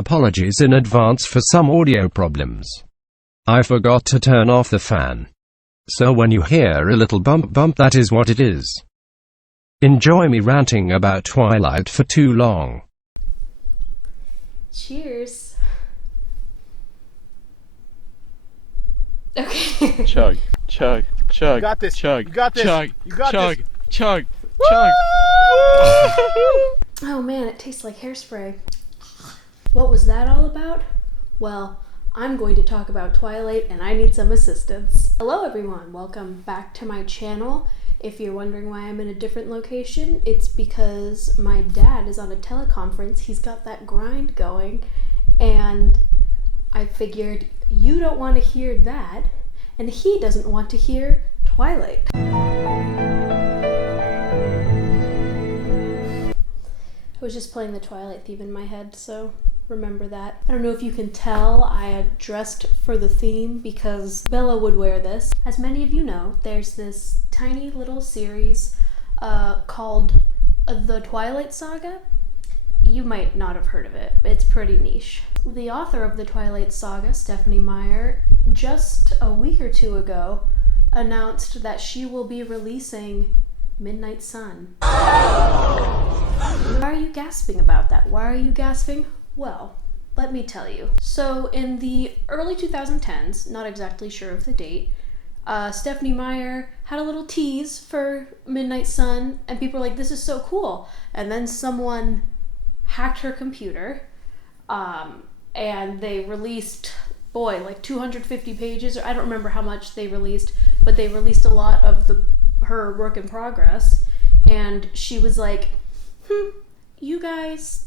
Apologies in advance for some audio problems. I forgot to turn off the fan. So when you hear a little bump, that is what it is. Enjoy me ranting about Twilight for too long. Cheers. Okay. Chug, chug, chug. You got this. Chug, You got this. chug, You got chug, this. chug, chug. Oh man, it tastes like hairspray. What was that all about? Well, I'm going to talk about Twilight and I need some assistance. Hello everyone, welcome back to my channel. If you're wondering why I'm in a different location, it's because my dad is on a teleconference. He's got that grind going and I figured you don't want to hear that and he doesn't want to hear Twilight. I was just playing the Twilight theme in my head, so remember that. I don't know if you can tell I dressed for the theme because Bella would wear this. As many of you know, there's this tiny little series called The Twilight Saga. You might not have heard of it. It's pretty niche. The author of The Twilight Saga, Stephenie Meyer, just a week or two ago announced that she will be releasing Midnight Sun. Why are you gasping about that? Why are you gasping? Well, let me tell you. So in the early 2010s, not exactly sure of the date, Stephenie Meyer had a little tease for Midnight Sun and people were like, this is so cool. And then someone hacked her computer and they released, like 250 pages, or I don't remember how much they released, but they released a lot of her work in progress. And she was like, you guys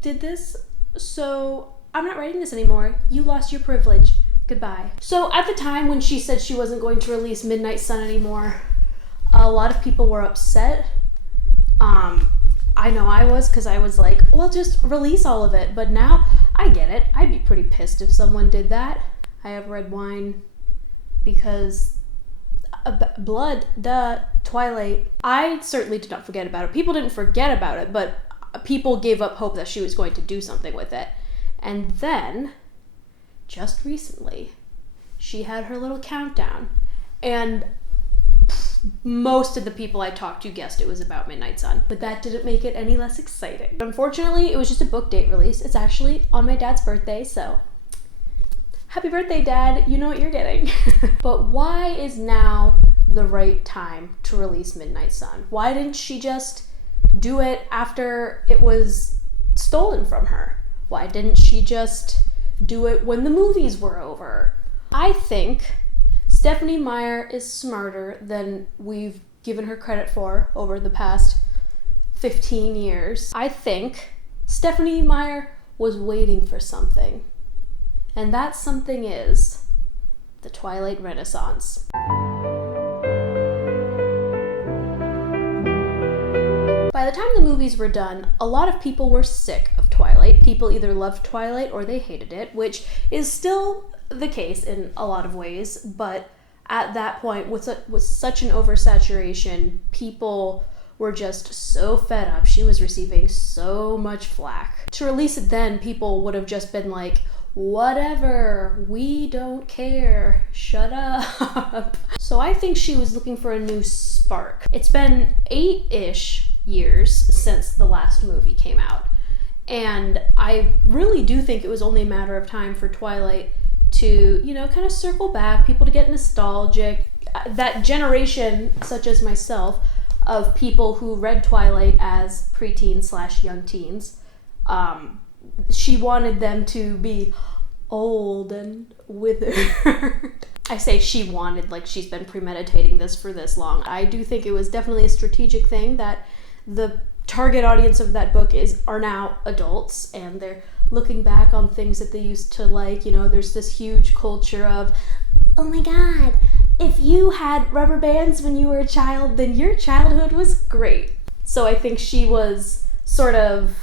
did this, so I'm not writing this anymore. You lost your privilege. Goodbye. So at the time when she said she wasn't going to release Midnight Sun anymore, a lot of people were upset. I know I was, because I was like, well, just release all of it. But now I get it. I'd be pretty pissed if someone did that. I have red wine because blood, duh, Twilight. I certainly did not forget about it. People didn't forget about it, but people gave up hope that she was going to do something with it. And then, just recently, she had her little countdown. And most of the people I talked to guessed it was about Midnight Sun. But that didn't make it any less exciting. Unfortunately, it was just a book date release. It's actually on my dad's birthday, so happy birthday, Dad. You know what you're getting. But why is now the right time to release Midnight Sun? Why didn't she just do it after it was stolen from her? Why didn't she just do it when the movies were over? I think Stephenie Meyer is smarter than we've given her credit for over the past 15 years. I think Stephenie Meyer was waiting for something. And that something is the Twilight Renaissance. By the time the movies were done, a lot of people were sick of Twilight. People either loved Twilight or they hated it, which is still the case in a lot of ways, but at that point, with such an oversaturation, people were just so fed up. She was receiving so much flack. To release it then, people would have just been like, whatever, we don't care, shut up. So I think she was looking for a new spark. It's been 8-ish years since the last movie came out, and I really do think it was only a matter of time for Twilight to, kind of circle back, people to get nostalgic. That generation, such as myself, of people who read Twilight as preteens / young teens, she wanted them to be old and withered. I say she wanted, like she's been premeditating this for this long. I do think it was definitely a strategic thing that the target audience of that book are now adults, and they're looking back on things that they used to like. There's this huge culture of, oh my god, if you had rubber bands when you were a child, then your childhood was great. So I think she was sort of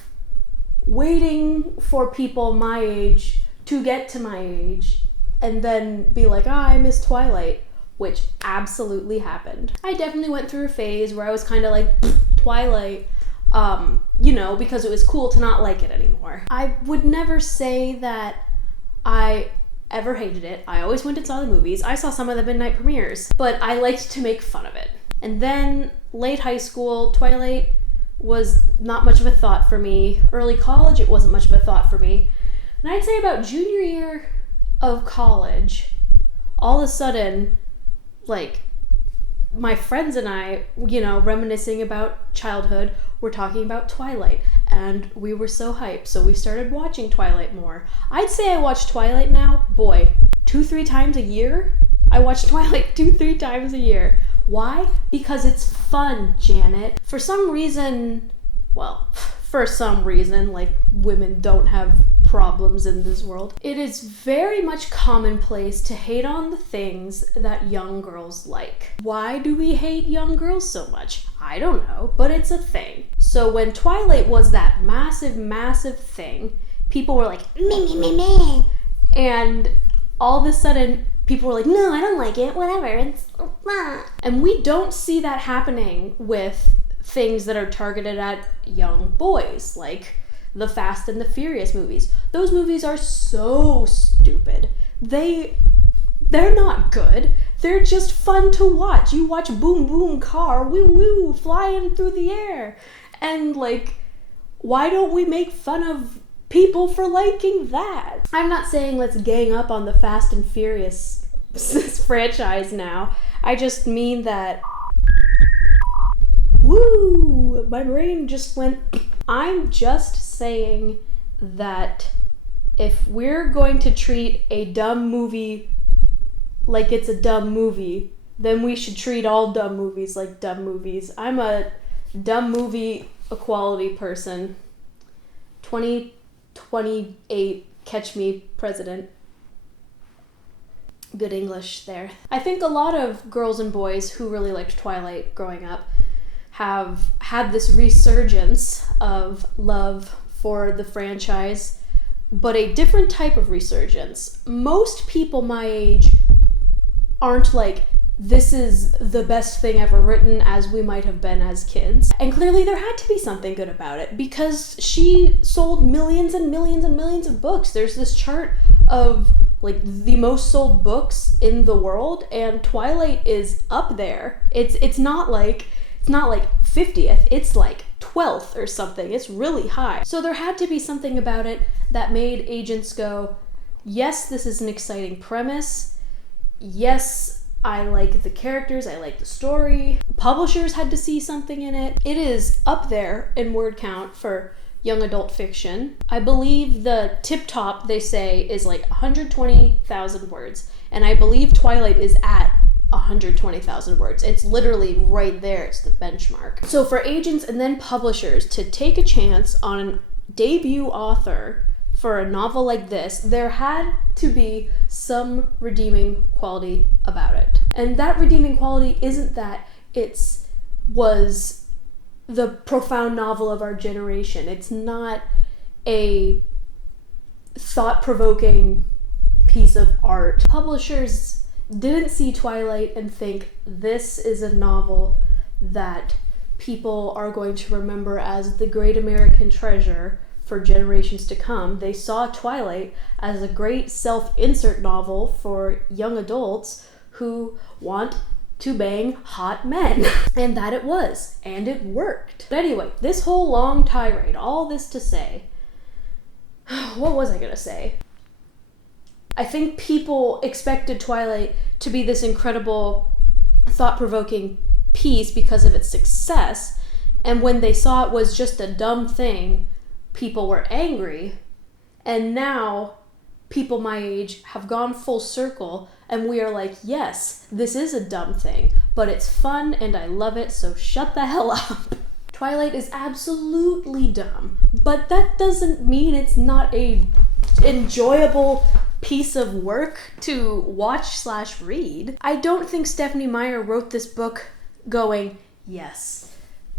waiting for people my age to get to my age and then be like, I miss Twilight, which absolutely happened. I definitely went through a phase where I was kind of like, Twilight, because it was cool to not like it anymore. I would never say that I ever hated it. I always went and saw the movies. I saw some of the midnight premieres, but I liked to make fun of it. And then late high school, Twilight was not much of a thought for me. Early college, it wasn't much of a thought for me. And I'd say about junior year of college, all of a sudden, like, my friends and I, reminiscing about childhood, were talking about Twilight, and we were so hyped, so we started watching Twilight more. I'd say I watch Twilight now, 2-3 times a year? I watch Twilight 2-3 times a year. Why? Because it's fun, Janet. For some reason, like, women don't have problems in this world. It is very much commonplace to hate on the things that young girls like. Why do we hate young girls so much? I don't know, but it's a thing. So when Twilight was that massive, massive thing, people were like, me. And all of a sudden, people were like, no, I don't like it, whatever, it's blah. And we don't see that happening with things that are targeted at young boys, like the Fast and the Furious movies. Those movies are so stupid. They're not good. They're just fun to watch. You watch boom boom car, woo woo, flying through the air. And like, why don't we make fun of people for liking that? I'm not saying let's gang up on the Fast and Furious franchise now. I just mean that, woo, my brain just went. I'm just saying that if we're going to treat a dumb movie like it's a dumb movie, then we should treat all dumb movies like dumb movies. I'm a dumb movie equality person. 2028, catch me president. Good English there. I think a lot of girls and boys who really liked Twilight growing up have had this resurgence of love for the franchise, but a different type of resurgence. Most people my age aren't like, this is the best thing ever written, as we might have been as kids. And clearly there had to be something good about it, because she sold millions and millions and millions of books. There's this chart of like the most sold books in the world, and Twilight is up there. It's not like 50th, it's like 12th or something. It's really high. So there had to be something about it that made agents go, yes, this is an exciting premise. Yes, I like the characters, I like the story. Publishers had to see something in it. It is up there in word count for young adult fiction. I believe the tip top, they say, is like 120,000 words. And I believe Twilight is at 120,000 words. It's literally right there. It's the benchmark. So for agents and then publishers to take a chance on a debut author for a novel like this, there had to be some redeeming quality about it. And that redeeming quality isn't that was the profound novel of our generation. It's not a thought-provoking piece of art. Publishers didn't see Twilight and think, this is a novel that people are going to remember as the great American treasure for generations to come. They saw Twilight as a great self-insert novel for young adults who want to bang hot men. And that it was. And it worked. But anyway, this whole long tirade, all this to say, what was I gonna say? I think people expected Twilight to be this incredible, thought-provoking piece because of its success, and when they saw it was just a dumb thing, people were angry. And now people my age have gone full circle, and we are like, yes, this is a dumb thing, but it's fun and I love it, so shut the hell up. Twilight is absolutely dumb, but that doesn't mean it's not a enjoyable piece of work to watch/read. I don't think Stephenie Meyer wrote this book going, yes,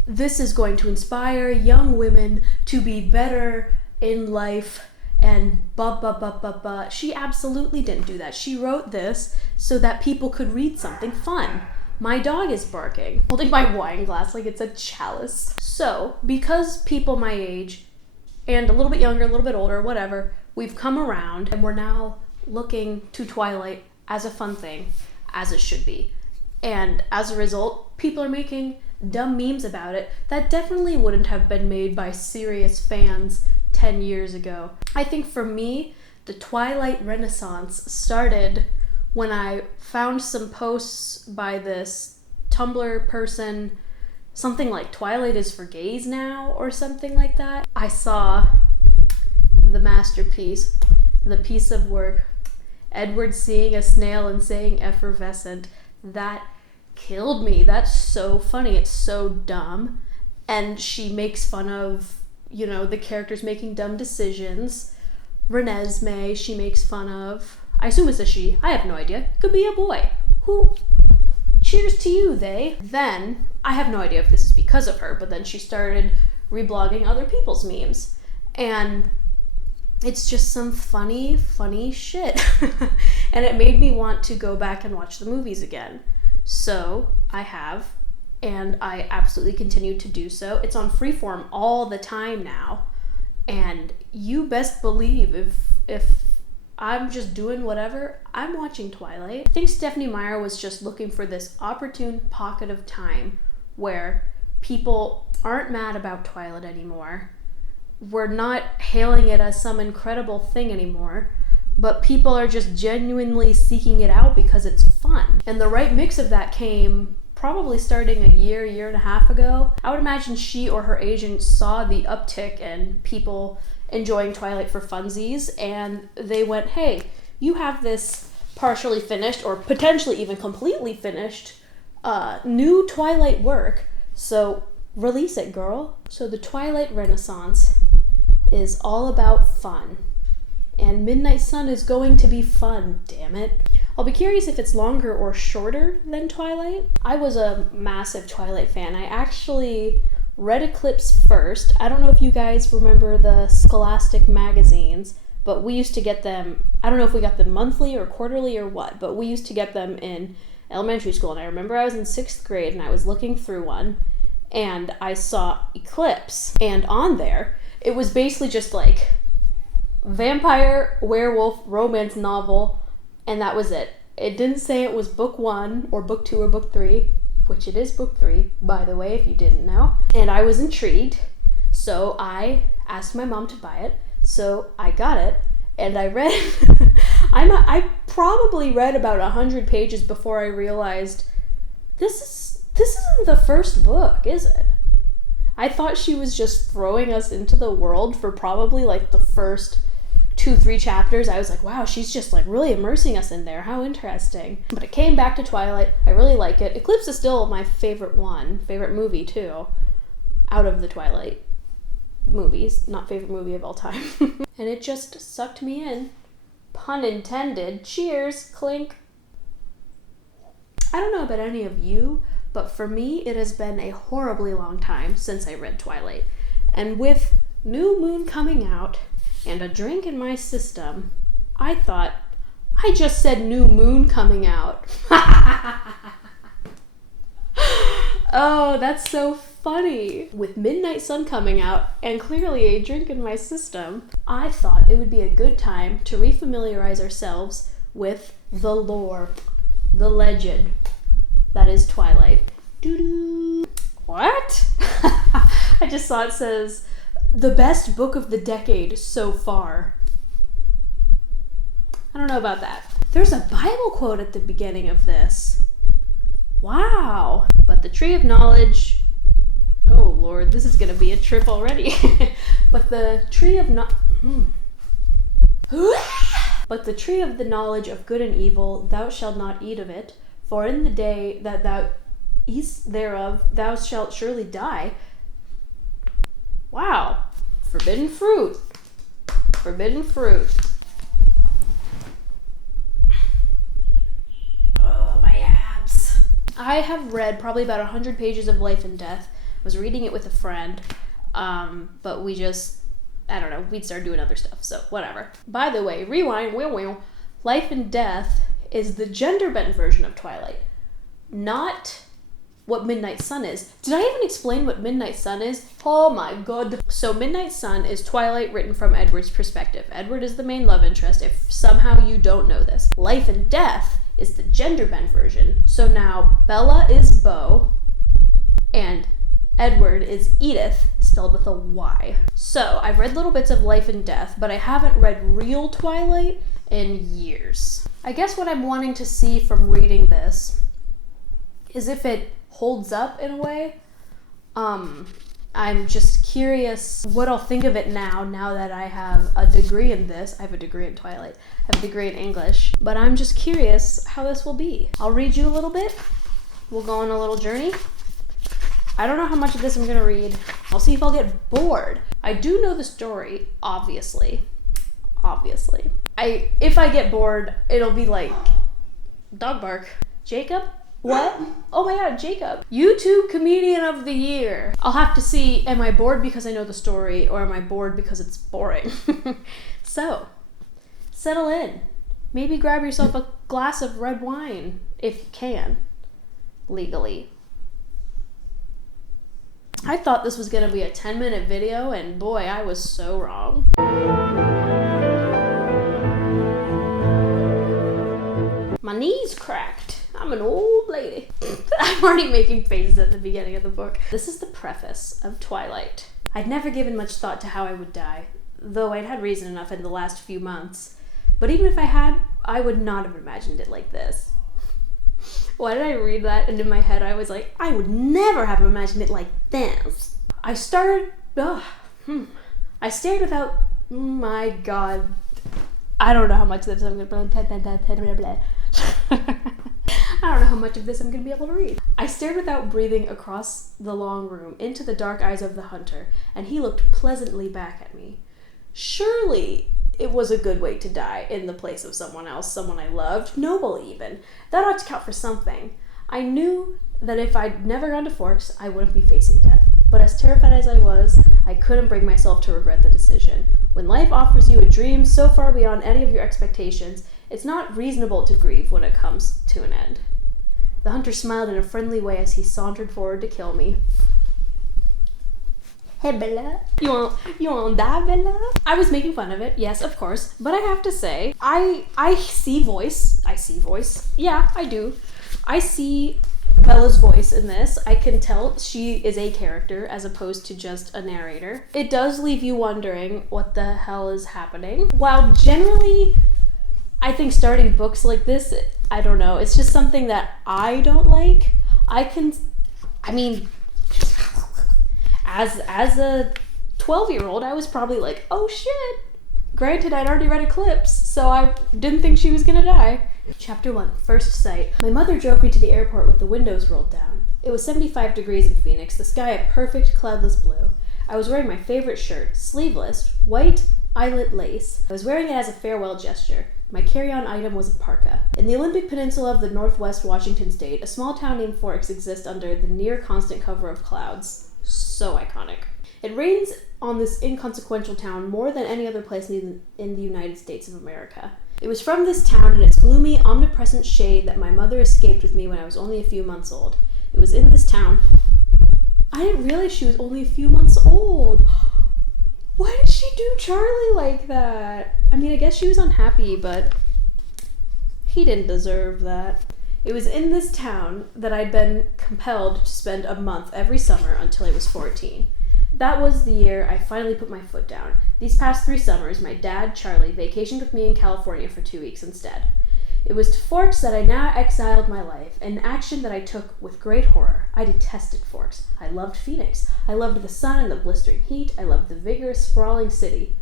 this is going to inspire young women to be better in life and She absolutely didn't do that. She wrote this so that people could read something fun. My dog is barking, holding my wine glass like it's a chalice. So, because people my age, and a little bit younger, a little bit older, whatever, we've come around and we're now looking to Twilight as a fun thing, as it should be. And as a result, people are making dumb memes about it that definitely wouldn't have been made by serious fans 10 years ago. I think for me, the Twilight Renaissance started when I found some posts by this Tumblr person, something like Twilight is for gays now or something like that. I saw the masterpiece, the piece of work, Edward seeing a snail and saying effervescent. That killed me. That's so funny. It's so dumb. And she makes fun of, the characters making dumb decisions. Renesmee, she makes fun of. I assume it's a she. I have no idea. Could be a boy. Who? Cheers to you, they. Then, I have no idea if this is because of her, but then she started reblogging other people's memes. And it's just some funny shit. And it made me want to go back and watch the movies again. So, I have, and I absolutely continue to do so. It's on Freeform all the time now. And you best believe if I'm just doing whatever, I'm watching Twilight. I think Stephenie Meyer was just looking for this opportune pocket of time where people aren't mad about Twilight anymore. We're not hailing it as some incredible thing anymore, but people are just genuinely seeking it out because it's fun. And the right mix of that came probably starting a year and a half ago. I would imagine she or her agent saw the uptick in people enjoying Twilight for funsies, and they went, hey, you have this partially finished or potentially even completely finished new Twilight work, so release it, girl. So the Twilight Renaissance is all about fun, and Midnight Sun is going to be fun, damn it. I'll be curious if it's longer or shorter than Twilight. I was a massive Twilight fan. I actually read Eclipse first. I don't know if you guys remember the Scholastic magazines, but we used to get them, I don't know if we got them monthly or quarterly or what, but we used to get them in elementary school. And I remember I was in 6th grade and I was looking through one and I saw Eclipse. And on there, it was basically just like vampire, werewolf, romance novel, and that was it. It didn't say it was book 1 or book 2 or book 3, which it is book 3, by the way, if you didn't know. And I was intrigued, so I asked my mom to buy it, so I got it, and I read I probably read about 100 pages before I realized this isn't the first book, is it? I thought she was just throwing us into the world for probably like the first 2-3 chapters. I was like, wow, she's just like really immersing us in there. How interesting. But it came back to Twilight. I really like it. Eclipse is still my favorite movie too, out of the Twilight movies. Not favorite movie of all time. And it just sucked me in. Pun intended. Cheers, clink. I don't know about any of you, but for me, it has been a horribly long time since I read Twilight. And with New Moon coming out, and a drink in my system, I thought, I just said New Moon coming out. Oh, that's so funny. With Midnight Sun coming out, and clearly a drink in my system, I thought it would be a good time to refamiliarize ourselves with the lore, the legend that is Twilight. Doo-doo. What? I just saw it says, the best book of the decade so far. I don't know about that. There's a Bible quote at the beginning of this. Wow. But the Tree of Knowledge... Oh, Lord, this is going to be a trip already. But the Tree of But the Tree of the Knowledge of Good and Evil, thou shalt not eat of it, for in the day that thou eatest thereof, thou shalt surely die. Wow. Forbidden fruit. Forbidden fruit. Oh, my abs. I have read probably about 100 pages of Life and Death. I was reading it with a friend, but we just, I don't know, we'd start doing other stuff, so whatever. By the way, rewind, Life and Death is the gender-bent version of Twilight. not what Midnight Sun is. Did I even explain what Midnight Sun is? Oh my god. So Midnight Sun is Twilight written from Edward's perspective. Edward is the main love interest, if somehow you don't know this. Life and Death is the gender bent version. So now Bella is Beau, and Edward is Edith, spelled with a Y. So I've read little bits of Life and Death, but I haven't read real Twilight in years. I guess what I'm wanting to see from reading this is if it holds up in a way. I'm just curious what I'll think of it now that I have a degree in this. I have a degree in Twilight. I have a degree in English. But I'm just curious how this will be. I'll read you a little bit. We'll go on a little journey. I don't know how much of this I'm gonna read. I'll see if I'll get bored. I do know the story, obviously. If I get bored, it'll be like dog bark. Jacob? What? Oh my god, Jacob. YouTube Comedian of the Year. I'll have to see, am I bored because I know the story, or am I bored because it's boring? So, settle in. Maybe grab yourself a glass of red wine, if you can. Legally. I thought this was gonna be a 10-minute video, and boy, I was so wrong. My knees cracked. I'm an old lady. I'm already making faces at the beginning of the book. This is the preface of Twilight. I'd never given much thought to how I would die, though I'd had reason enough in the last few months. But even if I had, I would not have imagined it like this. Why did I read that? And in my head I was like, I would never have imagined it like this. I stared without, my god. I don't know how much of this I'm gonna I don't know how much of this I'm going to be able to read. I stared without breathing across the long room into the dark eyes of the hunter, and he looked pleasantly back at me. Surely it was a good way to die, in the place of someone else, someone I loved, noble even. That ought to count for something. I knew that if I'd never gone to Forks, I wouldn't be facing death. But as terrified as I was, I couldn't bring myself to regret the decision. When life offers you a dream so far beyond any of your expectations, it's not reasonable to grieve when it comes to an end. The hunter smiled in a friendly way as he sauntered forward to kill me. Hey, Bella. You want die, Bella? I was making fun of it, yes, of course. But I have to say, I see voice. Yeah, I do. I see Bella's voice in this. I can tell she is a character as opposed to just a narrator. It does leave you wondering what the hell is happening. While generally, I think starting books like this, I don't know, it's just something that I don't like. As a 12-year-old, I was probably like, oh shit. Granted, I'd already read Eclipse, so I didn't think she was gonna die. Chapter 1, First Sight. My mother drove me to the airport with the windows rolled down. It was 75 degrees in Phoenix, the sky a perfect cloudless blue. I was wearing my favorite shirt, sleeveless, white eyelet lace. I was wearing it as a farewell gesture. My carry-on item was a parka. In the Olympic Peninsula of the Northwest Washington State, a small town named Forks exists under the near-constant cover of clouds. So iconic. It rains on this inconsequential town more than any other place in the United States of America. It was from this town and its gloomy, omnipresent shade that my mother escaped with me when I was only a few months old. It was in this town. I didn't realize she was only a few months old. Why did she do Charlie like that? I mean, I guess she was unhappy, but he didn't deserve that. It was in this town that I'd been compelled to spend a month every summer until I was 14. That was the year I finally put my foot down. These past 3 summers, my dad, Charlie, vacationed with me in California for 2 weeks instead. It was to Forks that I now exiled my life, an action that I took with great horror. I detested Forks. I loved Phoenix. I loved the sun and the blistering heat. I loved the vigorous, sprawling city.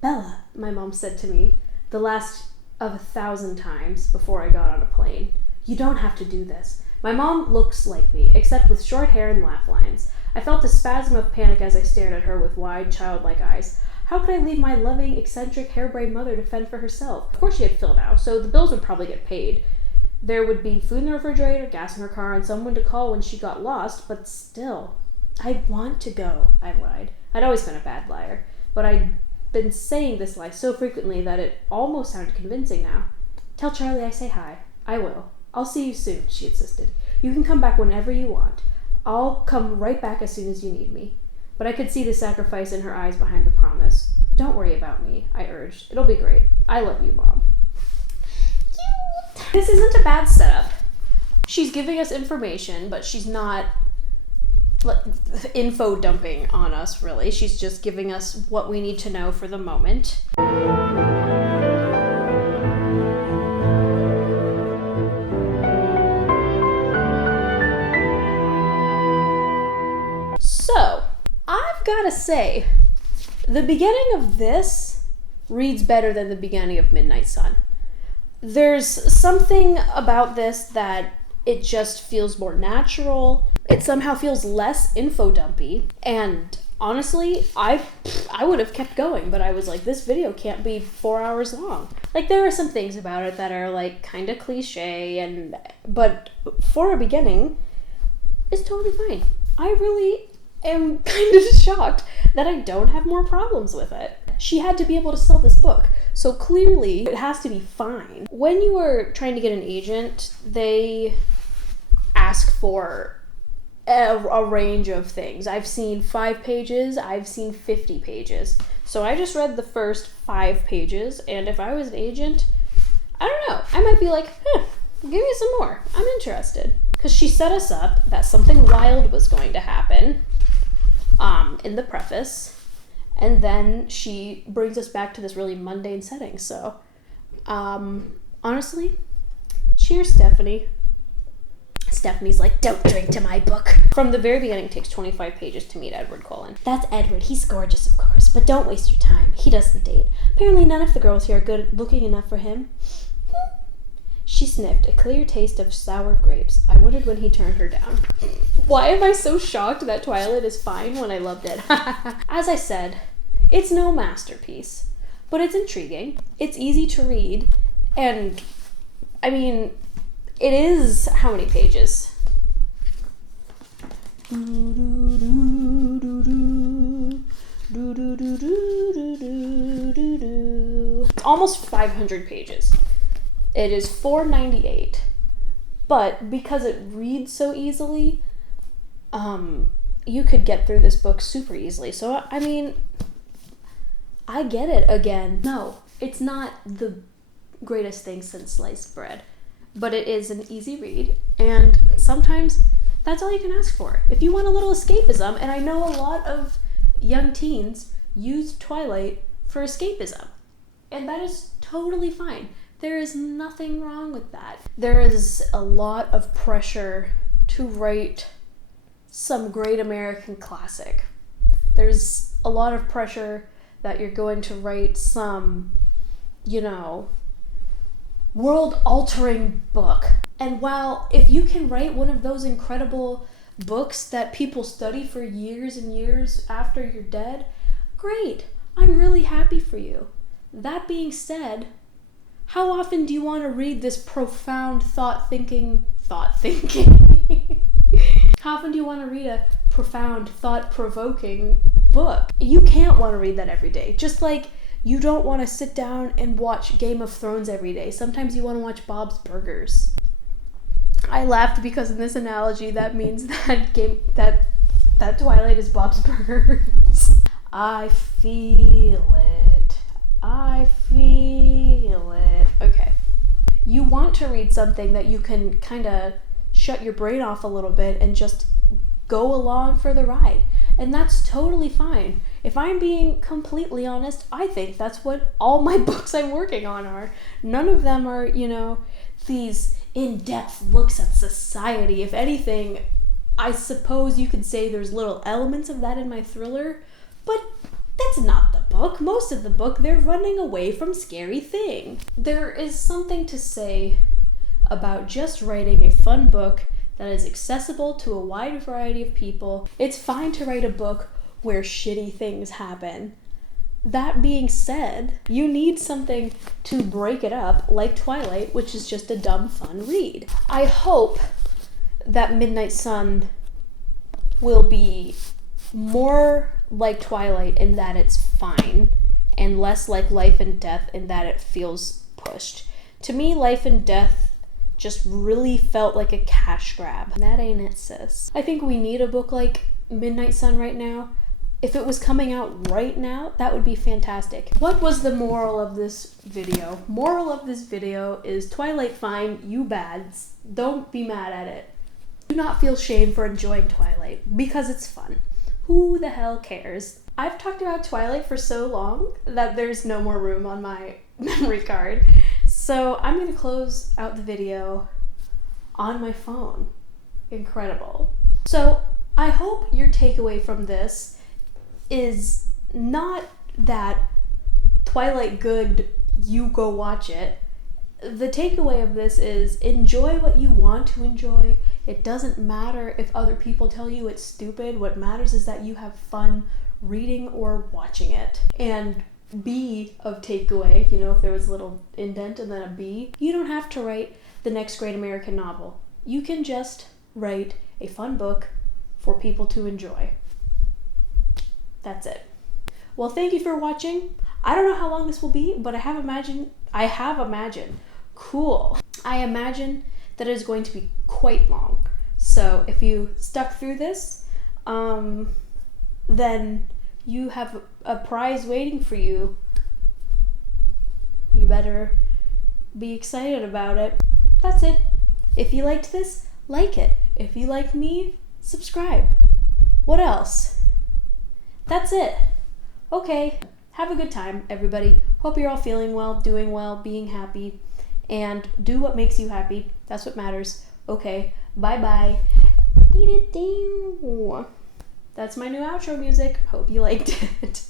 Bella, my mom said to me, the last of 1,000 times before I got on a plane, you don't have to do this. My mom looks like me, except with short hair and laugh lines. I felt a spasm of panic as I stared at her with wide, childlike eyes. How could I leave my loving, eccentric, harebrained mother to fend for herself? Of course she had Phil now, so the bills would probably get paid. There would be food in the refrigerator, gas in her car, and someone to call when she got lost, but still. I want to go, I lied. I'd always been a bad liar, but I'd been saying this lie so frequently that it almost sounded convincing now. Tell Charlie I say hi. I will. I'll see you soon, she insisted. You can come back whenever you want. I'll come right back as soon as you need me. But I could see the sacrifice in her eyes behind the promise. Don't worry about me, I urged. It'll be great. I love you, Mom. Cute. This isn't a bad setup. She's giving us information, but she's not info dumping on us, really. She's just giving us what we need to know for the moment. So, I've gotta say, the beginning of this reads better than the beginning of Midnight Sun. There's something about this that it just feels more natural. It somehow feels less info dumpy. And honestly, I would have kept going, but I was like, this video can't be 4 hours long. Like, there are some things about it that are like kind of cliche, but for a beginning, it's totally fine. I really am kind of shocked that I don't have more problems with it. She had to be able to sell this book, so clearly it has to be fine. When you are trying to get an agent, they ask for a range of things. I've seen 5 pages, I've seen 50 pages. So I just read the first 5 pages, and if I was an agent, I don't know, I might be like, give me some more. I'm interested. Because she set us up that something wild was going to happen in the preface, and then she brings us back to this really mundane setting. So, honestly, cheers, Stephanie. Stephanie's like, don't drink to my book. From the very beginning, it takes 25 pages to meet Edward Cullen. That's Edward. He's gorgeous, of course, but don't waste your time. He doesn't date. Apparently none of the girls here are good looking enough for him. She sniffed, a clear taste of sour grapes. I wondered when he turned her down. Why am I so shocked that Twilight is fine when I loved it? As I said, it's no masterpiece, but it's intriguing. It's easy to read, and I mean, it is how many pages? It's almost 500 pages. It is $4.98, but because it reads so easily, you could get through this book super easily. So, I mean, I get it again. No, it's not the greatest thing since sliced bread, but it is an easy read, and sometimes that's all you can ask for. If you want a little escapism, and I know a lot of young teens use Twilight for escapism, and that is totally fine. There is nothing wrong with that. There is a lot of pressure to write some great American classic. There's a lot of pressure that you're going to write some, world-altering book. And while if you can write one of those incredible books that people study for years and years after you're dead, great. I'm really happy for you. That being said, how often do you want to read this profound thought-thinking? How often do you want to read a profound, thought-provoking book? You can't want to read that every day. Just like you don't want to sit down and watch Game of Thrones every day. Sometimes you want to watch Bob's Burgers. I laughed because in this analogy that means that Twilight is Bob's Burgers. I feel it. Okay. You want to read something that you can kind of shut your brain off a little bit and just go along for the ride. And that's totally fine. If I'm being completely honest, I think that's what all my books I'm working on are. None of them are, these in-depth looks at society. If anything, I suppose you could say there's little elements of that in my thriller, but that's not the book. Most of the book, they're running away from scary things. There is something to say about just writing a fun book that is accessible to a wide variety of people. It's fine to write a book where shitty things happen. That being said, you need something to break it up, like Twilight, which is just a dumb, fun read. I hope that Midnight Sun will be more like Twilight in that it's fine, and less like Life and Death in that it feels pushed. To me, Life and Death just really felt like a cash grab. That ain't it, sis. I think we need a book like Midnight Sun right now. If it was coming out right now, that would be fantastic. What was the moral of this video? Moral of this video is Twilight fine, you bads. Don't be mad at it. Do not feel shame for enjoying Twilight, because it's fun. Who the hell cares? I've talked about Twilight for so long that there's no more room on my memory card. So I'm gonna close out the video on my phone. Incredible. So I hope your takeaway from this is not that Twilight good, you go watch it. The takeaway of this is enjoy what you want to enjoy. It doesn't matter if other people tell you it's stupid. What matters is that you have fun reading or watching it. And B of takeaway, you know, if there was a little indent and then a B, you don't have to write the next great American novel. You can just write a fun book for people to enjoy. That's it. Well, thank you for watching. I don't know how long this will be, but I have imagined, cool. I imagine that it is going to be quite long. So if you stuck through this, then you have a prize waiting for you. You better be excited about it. That's it. If you liked this, like it. If you like me, subscribe. What else? That's it. Okay. Have a good time, everybody. Hope you're all feeling well, doing well, being happy, and do what makes you happy. That's what matters. Okay. Bye-bye. That's my new outro music. Hope you liked it.